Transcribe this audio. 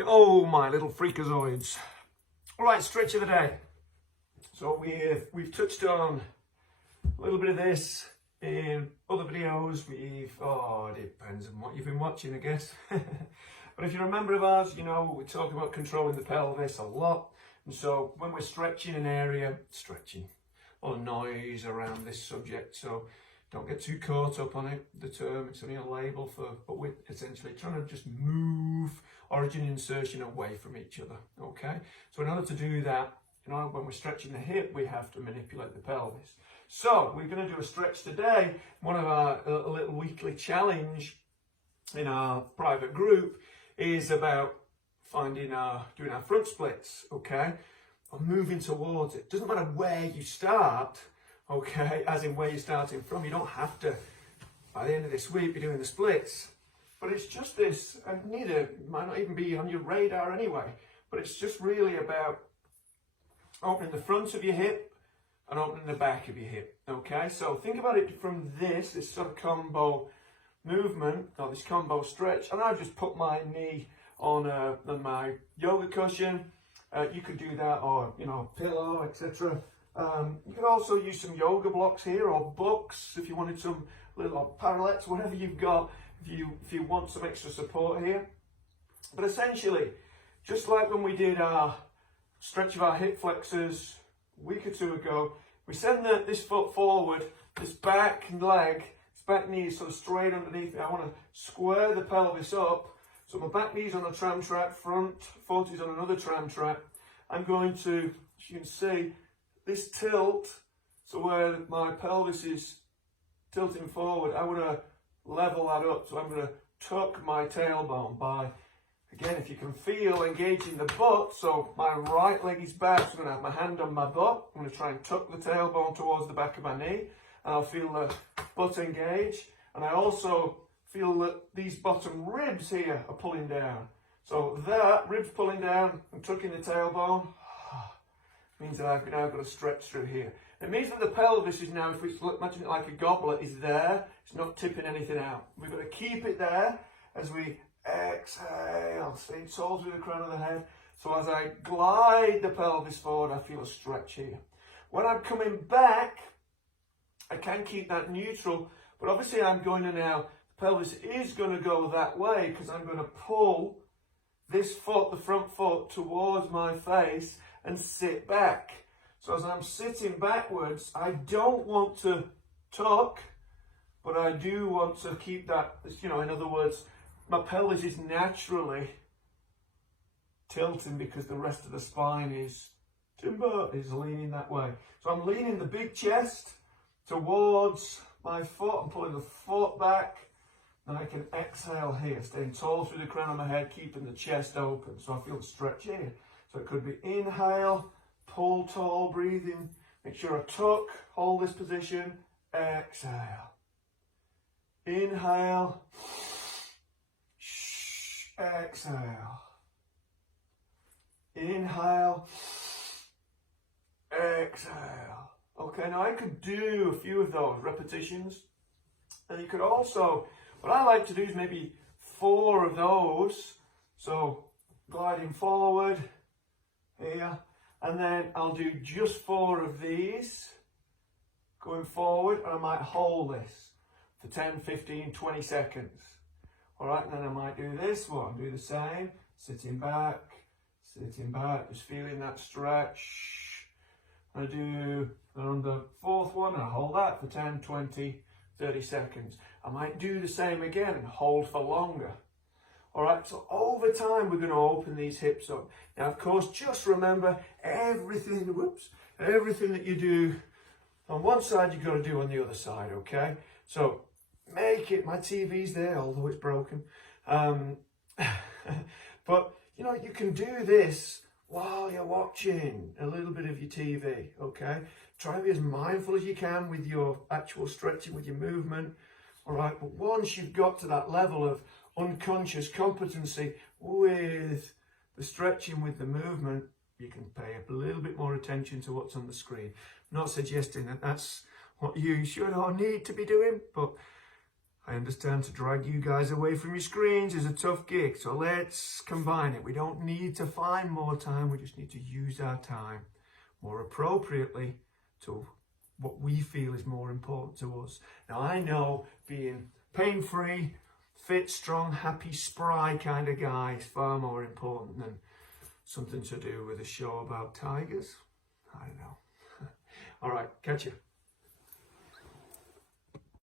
Hello, my little freakazoids. All right, stretch of the day. So we've touched on a little bit of this in other videos. It depends on what you've been watching, I guess. But if you're a member of ours, you know we talk about controlling the pelvis a lot. And so when we're stretching an area, a lot of noise around this subject. So don't get too caught up on it. The term, it's only a label but we're essentially trying to just move origin and insertion away from each other, okay? So in order to do that, when we're stretching the hip, we have to manipulate the pelvis. So we're going to do a stretch today. One of our a little weekly challenge in our private group is about doing our front splits, okay? Or moving towards it. Doesn't matter where you start, okay, as in where you're starting from. You don't have to, by the end of this week, be doing the splits. But it's just this, and neither might not even be on your radar anyway, but it's just really about opening the front of your hip and opening the back of your hip, okay? So think about it from this sort of combo movement, or this combo stretch, and I just put my knee on my yoga cushion. You could do that, or, pillow, etc. You could also use some yoga blocks here, or books, if you wanted some little parallettes, whatever you've got, if you want some extra support here. But essentially, just like when we did our stretch of our hip flexors a week or two ago, we send this foot forward, this back leg, this back knee is sort of straight underneath it. I want to square the pelvis up. So my back knee's on a tram track, front foot is on another tram track. I'm going to, as you can see, this tilt, so where my pelvis is tilting forward, I want to level that up. So I'm going to tuck my tailbone by, again, if you can feel, engaging the butt. So my right leg is back, so I'm going to have my hand on my butt. I'm going to try and tuck the tailbone towards the back of my knee, and I'll feel the butt engage. And I also feel that these bottom ribs here are pulling down. So that, ribs pulling down and tucking the tailbone, means that I've now got to stretch through here. It means that the pelvis is now, if we imagine it like a goblet, is there. It's not tipping anything out. We've got to keep it there as we exhale, staying tall through the crown of the head. So as I glide the pelvis forward, I feel a stretch here. When I'm coming back, I can keep that neutral, but obviously I'm going to now, the pelvis is going to go that way because I'm going to pull this foot, the front foot, towards my face and sit back. So as I'm sitting backwards, I don't want to tuck, but I do want to keep that, in other words, my pelvis is naturally tilting because the rest of the spine is leaning that way. So I'm leaning the big chest towards my foot. I'm pulling the foot back. And I can exhale here, staying tall through the crown of my head, keeping the chest open. So I feel a stretch here. So it could be inhale, pull tall, breathing. Make sure I tuck, hold this position, exhale. Inhale, exhale. Inhale, exhale. Okay, now I could do a few of those repetitions. And you could also, what I like to do is maybe 4 of those. So gliding forward here, and then I'll do just 4 of these going forward, and I might hold this for 10, 15, 20 seconds. All right, and then I might do this one, do the same, sitting back, just feeling that stretch. I do on the 4th one, and I hold that for 10, 20, 30 seconds. I might do the same again and hold for longer. All right, so over time, we're going to open these hips up. Now, of course, just remember everything that you do on one side, you've got to do on the other side, okay? So make it, my TV's there, although it's broken. But, you can do this while you're watching a little bit of your TV, okay? Try to be as mindful as you can with your actual stretching, with your movement, all right? But once you've got to that level of unconscious competency with the stretching, with the movement, you can pay a little bit more attention to what's on the screen. I'm not suggesting that that's what you should or need to be doing, but I understand to drag you guys away from your screens is a tough gig, so let's combine it. We don't need to find more time, we just need to use our time more appropriately to what we feel is more important to us. Now I know being pain-free, fit, strong, happy, spry kind of guy is far more important than something to do with a show about tigers. I don't know. All right, catch you.